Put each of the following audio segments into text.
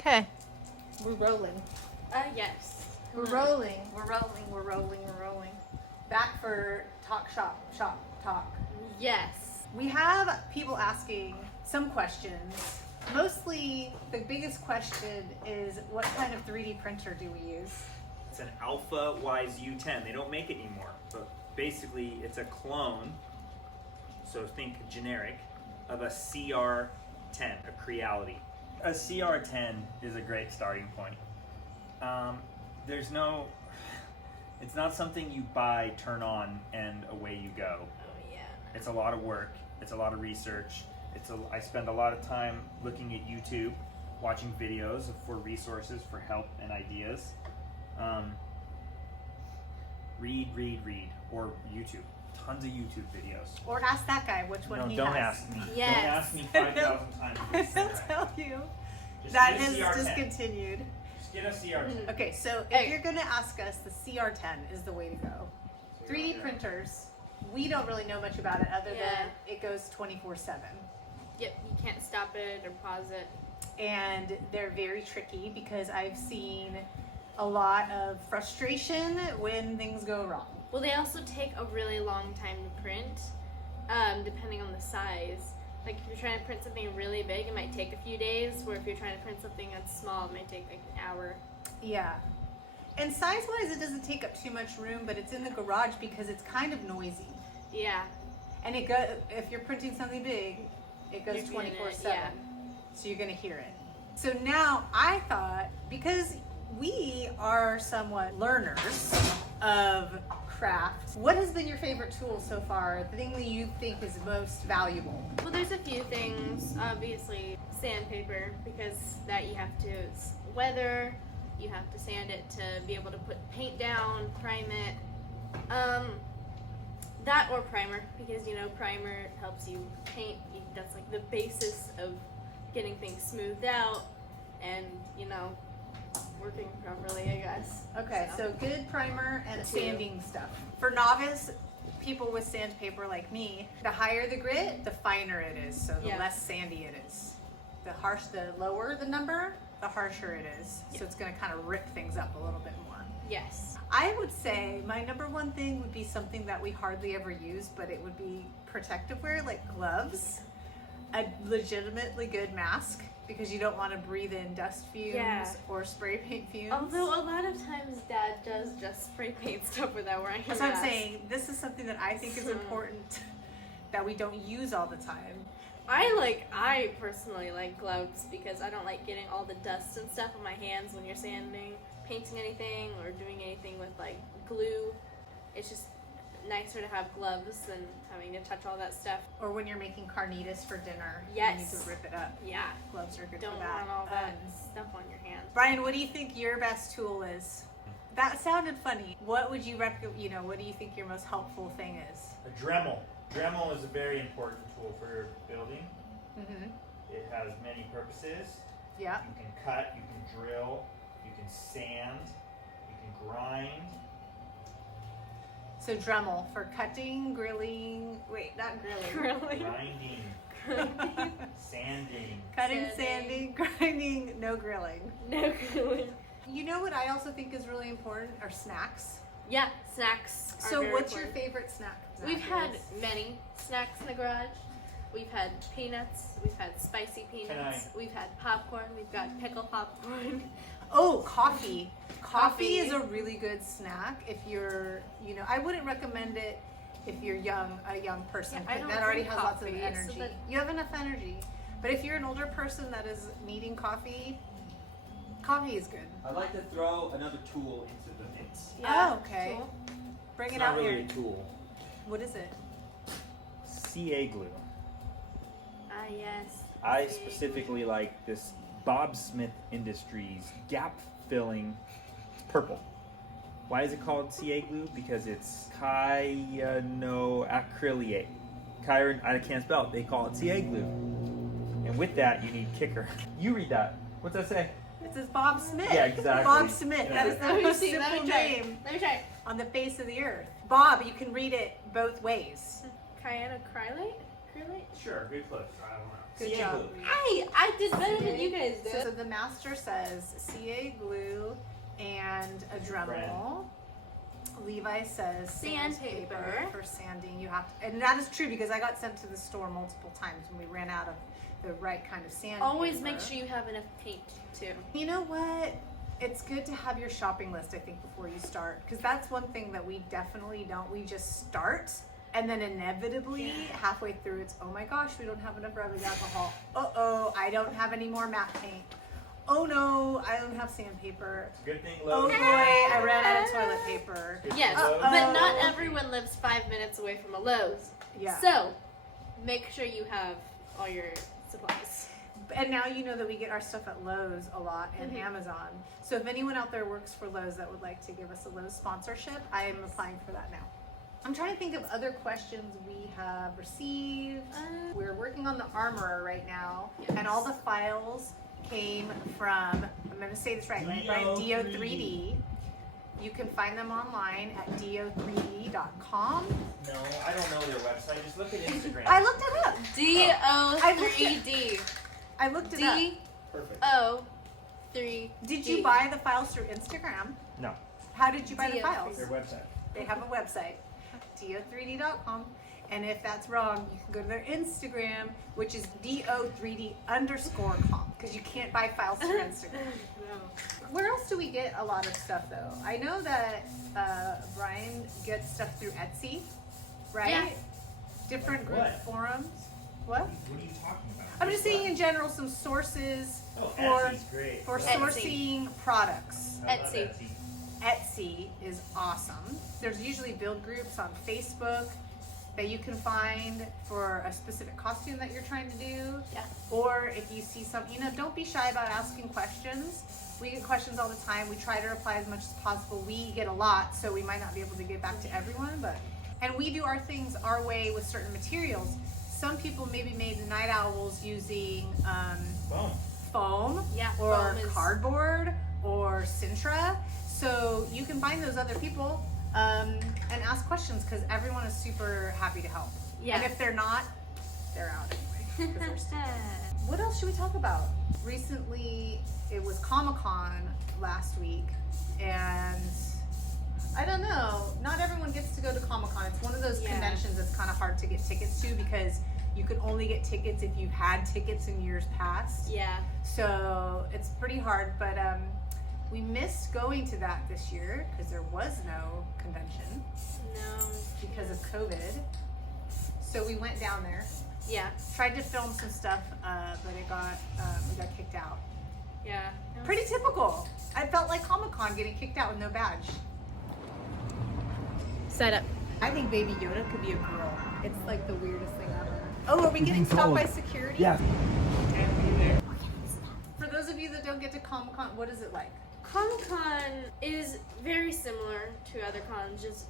Okay. We're rolling. Yes. We're rolling. We're rolling. We're rolling. We're rolling. Back for talk. Yes. We have people asking some questions. Mostly, the biggest question is, what kind of 3D printer do we use? It's an Alpha Wise U10. They don't make it anymore, but basically it's a clone, so think generic, of a CR10, a Creality. A CR10 is a great starting point. It's not something you buy, turn on, and away you go. Oh yeah. It's a lot of work. It's a lot of research. I spend a lot of time looking at YouTube, watching videos for resources, for help and ideas. Read, or YouTube. Tons of YouTube videos. Or ask that guy which one he don't has. ask me. Yes. Don't ask me 5,000 times. He'll tell you. Just That get a has CR10. discontinued. Just get a CR10. Okay, so if you're going to ask us, the CR10 is the way to go. 3D printers, we don't really know much about it other than it goes 24/7. Yep. You can't stop it or pause it. And they're very tricky because I've seen a lot of frustration when things go wrong. Well, they also take a really long time to print, depending on the size. Like if you're trying to print something really big, it might take a few days. Where if you're trying to print something that's small, it might take like an hour. Yeah. And size-wise, it doesn't take up too much room, but it's in the garage because it's kind of noisy. Yeah. And if you're printing something big, it goes You're feeling it, 24/7. yeah. So you're going to hear it. So now I thought, because we are somewhat learners of craft, what has been your favorite tool so far? The thing that you think is most valuable? Well, there's a few things. Obviously, sandpaper, because that you have to weather. You have to sand it to be able to put paint down, prime it. That or primer, because primer helps you paint. That's like the basis of getting things smoothed out and working properly, I guess. Okay, so good primer and sanding stuff. For novice people with sandpaper like me, the higher the grit, the finer it is, so the less sandy it is. The lower the number, the harsher it is. So it's going to kind of rip things up a little bit more. Yes. I would say my number one thing would be something that we hardly ever use, but it would be protective wear, like gloves, a legitimately good mask, because you don't want to breathe in dust fumes or spray paint fumes. Although a lot of times Dad does just spray paint stuff without wearing a mask. That's what I'm saying. This is something that I think is important that we don't use all the time. I personally like gloves because I don't like getting all the dust and stuff on my hands when you're sanding, painting anything, or doing anything with like glue. It's just nicer to have gloves than having to touch all that stuff. Or when you're making carnitas for dinner, Yes. you need to rip it up. Yeah. Gloves are good Don't for that. want all that stuff on your hands. Brian, what do you think your best tool is? That sounded funny. What would you recommend? What do you think your most helpful thing is? A Dremel. Dremel is a very important tool for building. Mm-hmm. It has many purposes. Yeah. You can cut, you can drill, you can sand, you can grind. So Dremel for cutting, grilling. Wait, not grilling. Grinding, sanding. Cutting, sanding, grinding, no grilling. No grilling. You know what I also think is really important are snacks. Yeah, snacks. Are So very what's your important. favorite snack? We've had many snacks in the garage. We've had peanuts. We've had spicy peanuts. We've had popcorn. We've got pickle popcorn. Oh, coffee. Coffee is a really good snack if you're, I wouldn't recommend it if you're a young person. Yeah, I don't that already drink has lots of coffee, energy. so that- You have enough energy. But if you're an older person that is needing coffee, coffee is good. I'd like to throw another tool into the mix. Oh, okay. Cool. Bring It's it not out really here. a tool. What is it? CA glue. Ah, yes. I specifically like this Bob Smith Industries gap filling purple. Why is it called CA glue? Because it's cyanoacrylate. I can't spell it. They call it CA glue. And with that, you need kicker. You read that. What's that say? It says Bob Smith. Yeah, exactly. Bob Smith. That is the Let me most see. Let simple me try. name Let me try. on the face of the earth. Bob, you can read it both ways. Cyanoacrylate? Acrylate? Sure, good close. I don't know. Good CA job. glue. I did better than you guys did. So the master says CA glue and a Dremel. Levi says Sandpaper. for sanding. You have to, and that is true because I got sent to the store multiple times when we ran out of the right kind of sandpaper. Always make sure you have enough paint too. You know what? It's good to have your shopping list, I think, before you start. Because that's one thing that we definitely don't. We just start, and then inevitably, halfway through, it's, oh my gosh, we don't have enough rubbing alcohol. Uh-oh, I don't have any more matte paint. Oh no, I don't have sandpaper. Good thing, Oh Lowe's. boy, I ran out of toilet paper. Yes, Uh-oh. but not everyone lives 5 minutes away from a Lowe's. Yeah. So, make sure you have all your supplies. And now you know that we get our stuff at Lowe's a lot and Amazon. So if anyone out there works for Lowe's that would like to give us a Lowe's sponsorship, I am applying for that now. I'm trying to think of other questions we have received. We're working on the Armorer right now, and all the files came from, I'm going to say this right? DO3D. You can find them online at do3d.com. No, I don't know their website. Just look at Instagram. I looked it up. DO3D. I looked it up. Perfect. DO3D. Did you buy the files through Instagram? No, How did you buy the DO3D. files? their website. They have a website, do3d.com. And if that's wrong, you can go to their Instagram, which is do3d_com, because you can't buy files through Instagram. Where else do we get a lot of stuff, though? I know that Brian gets stuff through Etsy, right? Yeah. Different group What? forums. What? What are you talking about? I'm just saying in general some sources Oh, for Etsy's great. Etsy. sourcing products. I love Etsy. Etsy is awesome. There's usually build groups on Facebook that you can find for a specific costume that you're trying to do. Yeah. Or if you see some, don't be shy about asking questions. We get questions all the time. We try to reply as much as possible. We get a lot, so we might not be able to get back to everyone, and we do our things our way with certain materials. Some people maybe made the night owls using Boom. foam Yeah, or foam is- cardboard or Sintra. So you can find those other people and ask questions because everyone is super happy to help. Yeah. And if they're not, they're out anyway. 'cause they're stupid. What else should we talk about? Recently, it was Comic-Con last week, and I don't know. Not everyone gets to go to Comic-Con. It's one of those Yeah. conventions that's kind of hard to get tickets to because you can only get tickets if you've had tickets in years past. Yeah. So it's pretty hard, but we missed going to that this year because there was no convention No. because of COVID. So we went down there, Yeah. tried to film some stuff, but we got kicked out. Yeah. Pretty typical. I felt like Comic-Con getting kicked out with no badge. Set up. I think Baby Yoda could be a girl. It's like the weirdest thing ever. Oh, are we getting stopped by security? Yeah. For those of you that don't get to Comic-Con, what is it like? Comic-Con is very similar to other cons, just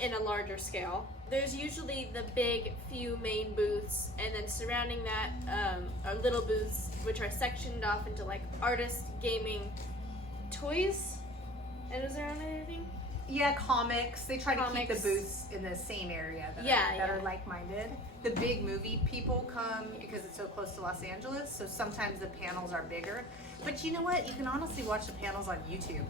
in a larger scale. There's usually the big few main booths, and then surrounding that are little booths, which are sectioned off into like artist, gaming, toys. And is there anything? Yeah, comics. They try to keep Comics. the booths in the same area that, Yeah, are yeah. like-minded. The big movie people come because it's so close to Los Angeles, so sometimes the panels are bigger. But you know what? You can honestly watch the panels on YouTube.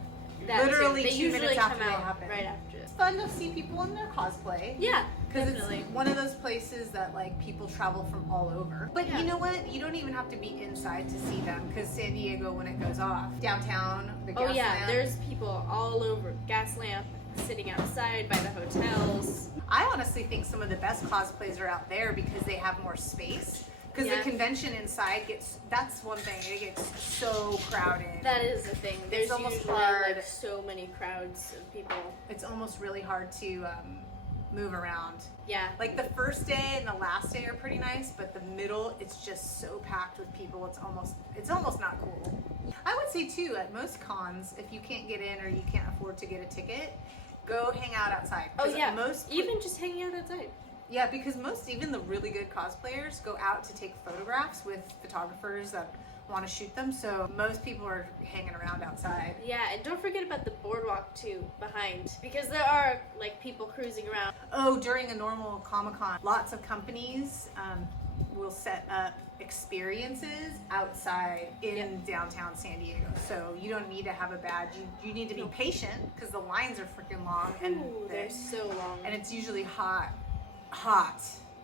That too. Literally They 2 usually minutes come after they out happen. right after. It's fun to see people in their cosplay. Yeah, Because definitely. it's one of those places that like people travel from all over. But Yeah. you know what? You don't even have to be inside to see them because San Diego, when it goes off, downtown, the gas Oh yeah, lamp. there's people all over. Gas lamp, sitting outside by the hotels. I honestly think some of the best cosplays are out there because they have more space. Because Yeah. the convention inside that's one thing, it gets so crowded. That is the thing. There's almost usually hard. like so many crowds of people. It's almost really hard to move around. Yeah. Like the first day and the last day are pretty nice, but the middle, it's just so packed with people. It's almost not cool. I would say too, at most cons, if you can't get in or you can't afford to get a ticket, go hang out outside. Oh 'Cause yeah. most Even just hanging out outside. Yeah, because most, even the really good cosplayers, go out to take photographs with photographers that want to shoot them. So most people are hanging around outside. Yeah, and don't forget about the boardwalk too behind, because there are like people cruising around. Oh, during a normal Comic-Con, lots of companies will set up experiences outside in downtown San Diego. So you don't need to have a badge. You need to be patient because the lines are freaking long and Ooh, they're so long. and it's usually hot.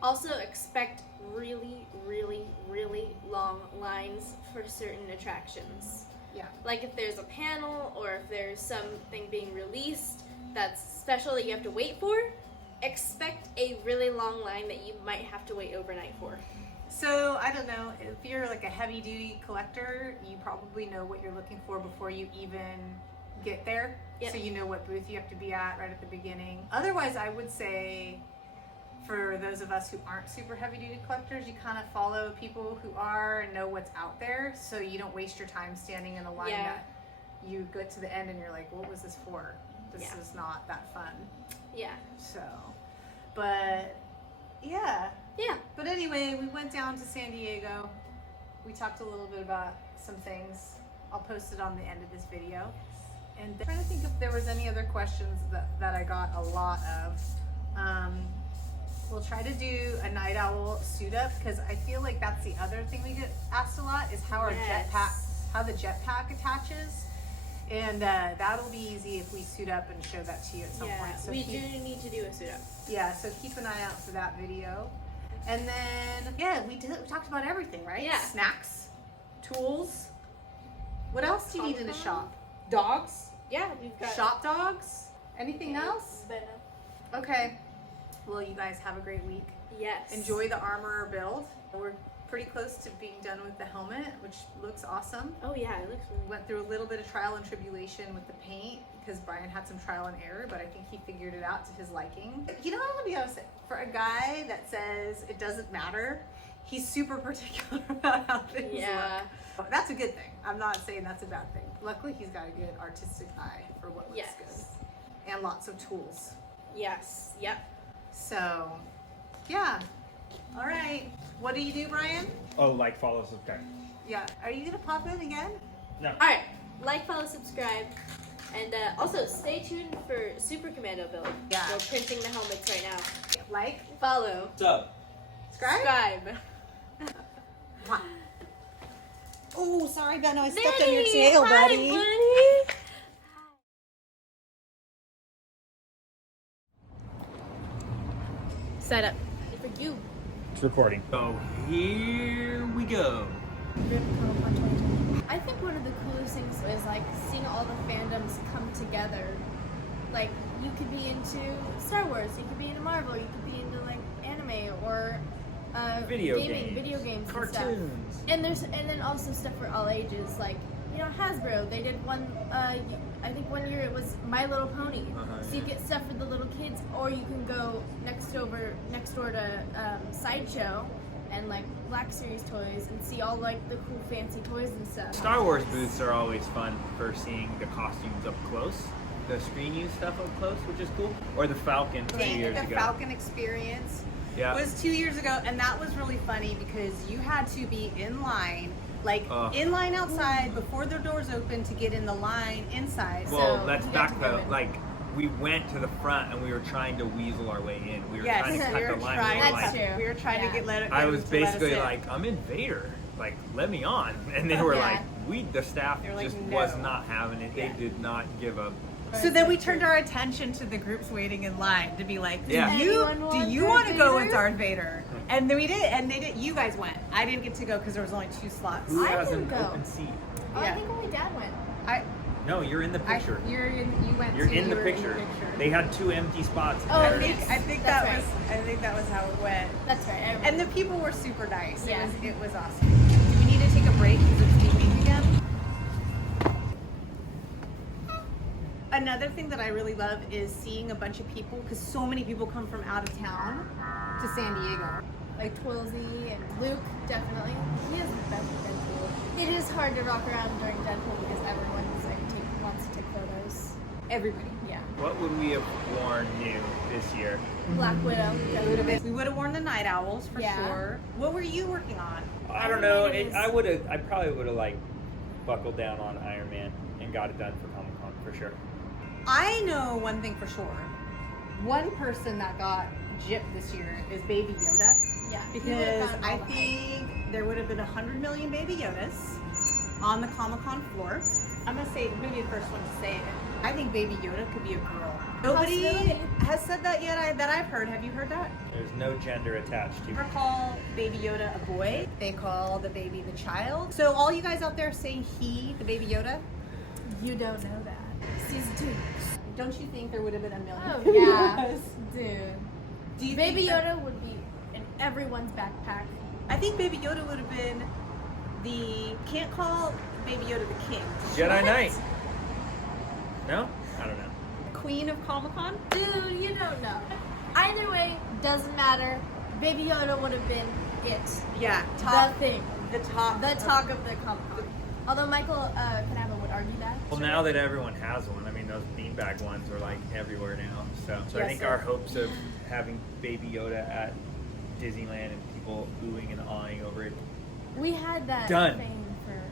Also expect really, really, really long lines for certain attractions. Yeah. Like if there's a panel or if there's something being released that's special that you have to wait for, expect a really long line that you might have to wait overnight for. So I don't know, if you're like a heavy duty collector, you probably know what you're looking for before you even get there. Yep. So you know what booth you have to be at right at the beginning. Otherwise, I would say for those of us who aren't super heavy duty collectors, you kind of follow people who are and know what's out there, so you don't waste your time standing in a line Yeah. that you get to the end and you're like, what was this for? This Yeah. is not that fun. Yeah. So, but yeah. Yeah. But anyway, we went down to San Diego. We talked a little bit about some things. I'll post it on the end of this video. And I'm trying to think if there was any other questions that I got a lot of. We'll try to do a night owl suit up because I feel like that's the other thing we get asked a lot is how our Yes. how the jetpack attaches. And that'll be easy if we suit up and show that to you at some Yeah. point. So We keep- do need to do a suit up. yeah, so keep an eye out for that video. And then, yeah, we talked about everything, right? Yeah. Snacks, tools. What else do you need in a Comic-Con? shop? Dogs? Yeah, we've got Shop dogs? Anything else? Venom. Okay. Well, you guys have a great week. Yes. Enjoy the armor build. We're pretty close to being done with the helmet, which looks awesome. Oh yeah, it looks We really went through a little bit of trial and tribulation with the paint because Brian had some trial and error, but I think he figured it out to his liking. You know, I'm gonna be honest, for a guy that says it doesn't matter, he's super particular about how things Yeah. look. That's a good thing. I'm not saying that's a bad thing. Luckily, he's got a good artistic eye for what looks Yes. good. And lots of tools. Yes. Yep. So, yeah. All right. What do you do, Brian? Oh, like, follow, subscribe. Yeah. Are you gonna pop in again? No. Alright. Like, follow, subscribe. And also stay tuned for Super Commando build. Yeah. We're printing the helmets right now. Like, Follow. So, subscribe. Subscribe. Oh, sorry, Benno. I stepped on Benny, your tail, hi, buddy. buddy. Set up. For you. It's recording. so here we go. I think one of the coolest things is like seeing all the fandoms come together. Like you could be into Star Wars, you could be into Marvel, you could be into like anime or Video gaming, games. video games, and stuff. Cartoons. And then also stuff for all ages. Like Hasbro, they did one. I think 1 year it was My Little Pony. So you get stuff for the little kids, or you can go next door to Sideshow and like Black Series toys and see all like the cool fancy toys and stuff. Star Wars booths are always fun for seeing the costumes up close, the screen use stuff up close, which is cool. Or the Falcon 2 years The ago. Falcon experience Yeah. was 2 years ago, and that was really funny because you had to be in line, in line outside before the doors open to get in the line inside. Well, So, let's you got to go backpedal. in. Like, we went to the front and we were trying to weasel our way in. We were Yes, trying to we cut were the line. trying. We were That's like, true. We were trying Yeah. to let it. I was to let us basically in. like, I'm in Vader. Like, let me on. And they were Yeah. like, the staff They were like, just no. was not having it. Yeah. They did not give up. So then we turned our attention to the groups waiting in line to be like, Yeah. Anyone do want you Darth want to go with Vader? Darth Vader? And then we did, and they did. You guys went. I didn't get to go because there was only 2 slots. Who I has didn't an go. open seat? Oh, Yeah. I think only Dad went. No, you're in the picture. You went. You're to, in you the were picture. They had 2 empty spots. Oh, I there. think That's that right. was. I think that was how it went. That's right. I remember. And the people were super nice. Yeah. It was awesome. Do we need to take a break because it's evening again? Another thing that I really love is seeing a bunch of people, because so many people come from out of town to San Diego. like Twilsy and Luke, definitely. He is the best Deadpool. It is hard to rock around during Deadpool because everyone's like wants to take photos. Everybody. Yeah. What would we have worn new this year? Black Widow. Definitely. We would have worn the night owls for Yeah. sure. What were you working on? I don't know. Iron Man I probably would have like buckled down on Iron Man and got it done for Comic Con for sure. I know one thing for sure. One person that got gypped this year is Baby Yoda. Yeah. people have because found all I the hype. think there would have been 100 million Baby Yodas on the Comic-Con floor. I'm gonna be the first one to say it. I think Baby Yoda could be a girl. Nobody Possibility. has said that yet. That I've heard. Have you heard that? There's no gender attached to Never it. call Baby Yoda a boy. They call the baby the child. So all you guys out there saying he, the Baby Yoda, You don't know that. Season 2. don't you think there would have been a million? Oh yeah, Yes. dude. Do you Baby think that- Yoda would be in everyone's backpack. I think Baby Yoda would have been can't call Baby Yoda the king. Jedi What? Knight. No? I don't know. Queen of Comic-Con? Dude, you don't know. Either way, doesn't matter. Baby Yoda would have been it. Yeah, The thing. the top. The talk of the Comic Con. Although Michael Kanaba would argue that. Well, now that everyone has one, I mean, those beanbag ones are like everywhere now. So I Yes, think sir. our hopes of having Baby Yoda at Disneyland and people oohing and awing over it We had that Done. thing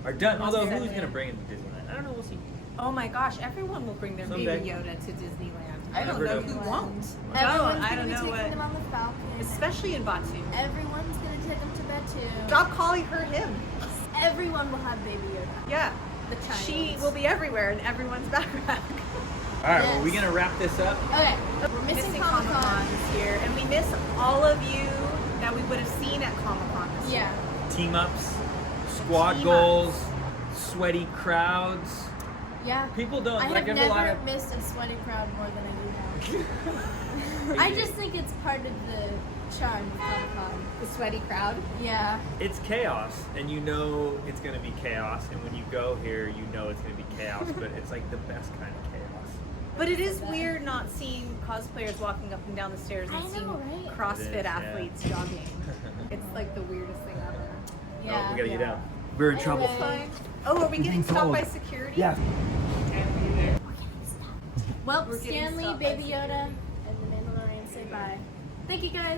for. are done. Although, Yeah. who's gonna bring it to Disneyland? I don't know. We'll see. Oh my gosh, everyone will bring their Someday. Baby Yoda to Disneyland. I don't Never know know. who won't. Everyone's I gonna don't be know taking what. them on the Falcon. Especially in Batu. Everyone's gonna take them to Batu. Stop calling her him. Everyone will have Baby Yoda. Yeah. The Chinese. She will be everywhere in everyone's backpack. All right. Well, Yes. we gonna wrap this up. Okay, we're missing Comic Con. this year, and we miss all of you that we would have seen at Comic-Con this year. Yeah, Team ups, squad Team goals, sweaty crowds. yeah. People don't I like. have There's a lot never of. missed a sweaty crowd more than I do now. I just think it's part of the charm of Comic Con. The sweaty crowd. Yeah. It's chaos, and you know it's gonna be chaos. And when you go here, you know it's gonna be chaos. But it's like the best kind of chaos. But it is weird not seeing cosplayers walking up and down the stairs and I know, seeing right? CrossFit It is, yeah. athletes jogging. It's like the weirdest thing ever. Yeah. Oh, we gotta get yeah. out. We're in Anyway. trouble. Fine. Oh, are we getting stopped by security? Yeah. Well, We're getting Stanley, stopped by Baby Yoda, and the Mandalorian say bye. Thank you guys.